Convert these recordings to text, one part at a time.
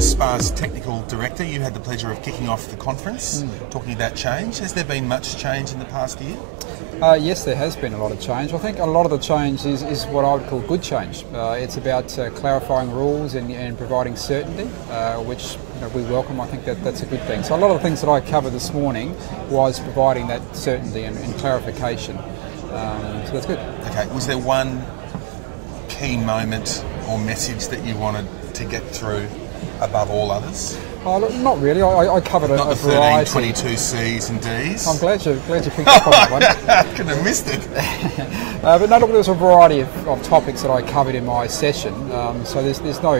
as SPAA's Technical Director, you had the pleasure of kicking off the conference, talking about change. Has there been much change in the past year? Yes, there has been a lot of change. I think a lot of the change is what I would call good change. It's about clarifying rules and providing certainty, which we welcome. I think that's a good thing. So a lot of the things that I covered this morning was providing that certainty and clarification. So that's good. Okay, was there one key moment or message that you wanted to get through above all others? Not really. I covered Not a the variety. 13, 22 C's and D's? I'm glad you picked up on that one. I could have missed it. But no, look, there was a variety of topics that I covered in my session. So there's no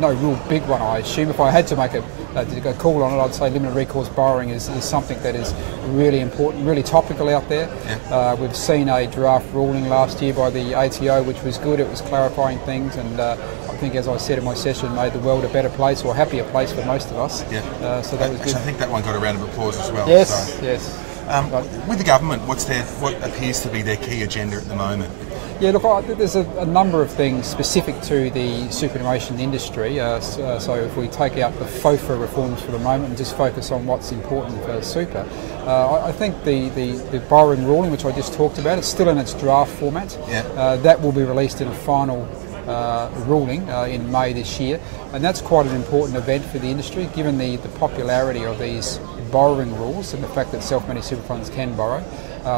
real big one, I assume. If I had to make a call on it, I'd say limited recourse borrowing is something that is really important, really topical out there. Yeah. We've seen a draft ruling last year by the ATO, which was good. It was clarifying things, and I think, as I said in my session, made the world a better place, or a happier place for most of us. Yeah. So that was good. I think that one got a round of applause as well. Yes, so. yes. With the government, what appears to be their key agenda at the moment? Yeah, look, there's a number of things specific to the superannuation industry. So if we take out the FOFA reforms for the moment and just focus on what's important for super, I think the borrowing ruling, which I just talked about, it's still in its draft format. Yeah. That will be released in a final ruling in May this year, and that's quite an important event for the industry, given the popularity of these borrowing rules and the fact that self-managed super funds can borrow.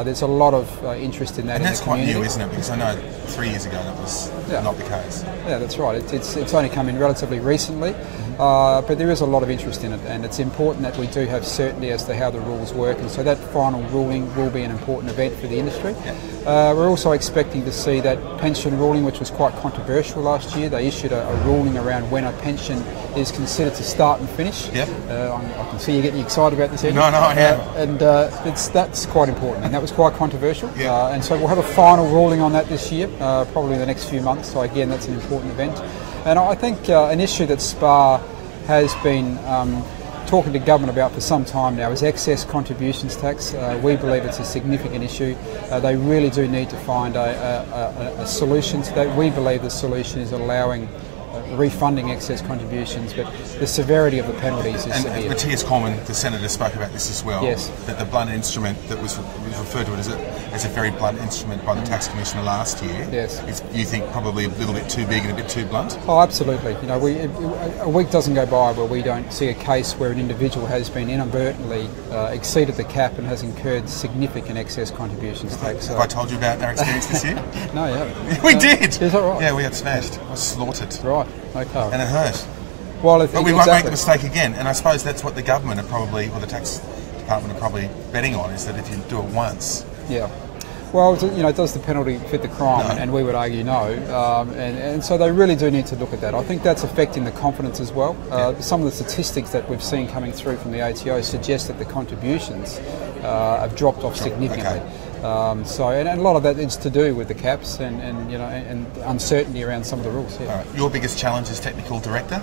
There's a lot of interest in that. And in that's the community. quite new, isn't it? Because I know 3 years ago that was not the case. Yeah, that's right. It's only come in relatively recently, but there is a lot of interest in it, and it's important that we do have certainty as to how the rules work, and so that final ruling will be an important event for the industry. Yeah. We're also expecting to see that pension ruling, which was quite controversial last year. They issued a ruling around when a pension is considered to start and finish. Yep. I can see you getting excited about this, Ed. No, I am. And that's quite important, and that was quite controversial. Yeah. And so we'll have a final ruling on that this year, probably in the next few months. So again, that's an important event. And I think an issue that SPAA has been talking to government about for some time now is excess contributions tax. We believe it's a significant issue. They really do need to find a solution to that. We believe the solution is allowing refunding excess contributions, but the severity of the penalties is severe. Matthias Coleman, the Senator, spoke about this as well. Yes. That the blunt instrument that was referred to it as a very blunt instrument by the Tax Commissioner last year. Yes. Is, you think, probably a little bit too big and a bit too blunt? Oh, absolutely. You know, a week doesn't go by where we don't see a case where an individual has been inadvertently exceeded the cap and has incurred significant excess contributions tax. Have I told you about our experience this year? No, you haven't. We did. Is that right? Yeah, we got smashed. I was slaughtered. Right. Okay. And it hurt. Well, but we won't make the mistake again. And I suppose that's what the government are probably, or the tax department are probably betting on, is that if you do it once. Yeah. Well, you know, does the penalty fit the crime? No. And we would argue no. And so they really do need to look at that. I think that's affecting the confidence as well. Some of the statistics that we've seen coming through from the ATO suggest that the contributions have dropped off significantly. Okay. So, and a lot of that is to do with the caps and you know, and uncertainty around some of the rules. Yeah. All right. Your biggest challenge as Technical Director?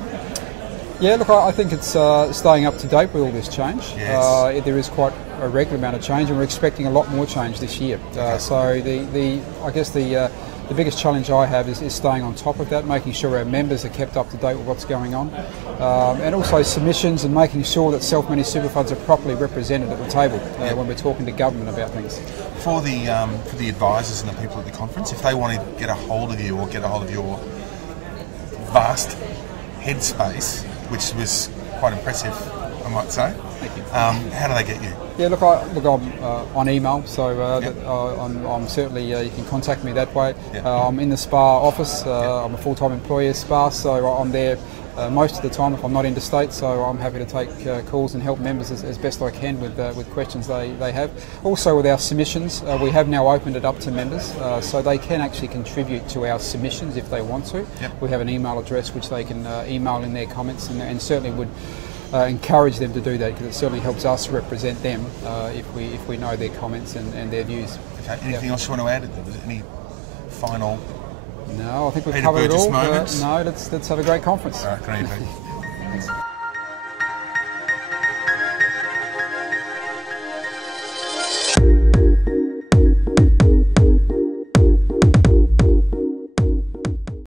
Yeah, look, I think it's staying up to date with all this change. Yes. There is quite a regular amount of change, and we're expecting a lot more change this year. Okay. So I guess the biggest challenge I have is staying on top of that, making sure our members are kept up to date with what's going on, and also submissions and making sure that self-managed super funds are properly represented at the table when we're talking to government about things. For the advisors and the people at the conference, if they want to get a hold of you or get a hold of your vast headspace, which was quite impressive, I might say. Thank you. How do they get you? Yeah, look, I'm on email, so I'm certainly you can contact me that way. Yep. I'm in the SPAA office. I'm a full-time employee of SPAA, so I'm there most of the time if I'm not interstate. So I'm happy to take calls and help members as best I can with questions they have. Also, with our submissions, we have now opened it up to members, so they can actually contribute to our submissions if they want to. Yep. We have an email address which they can email in their comments, and certainly would encourage them to do that, because it certainly helps us represent them if we know their comments and their views. Okay. Anything else you want to add? Any final? No, I think we've covered it all. Moments? No, let's have a great conference. All right, great. Thanks.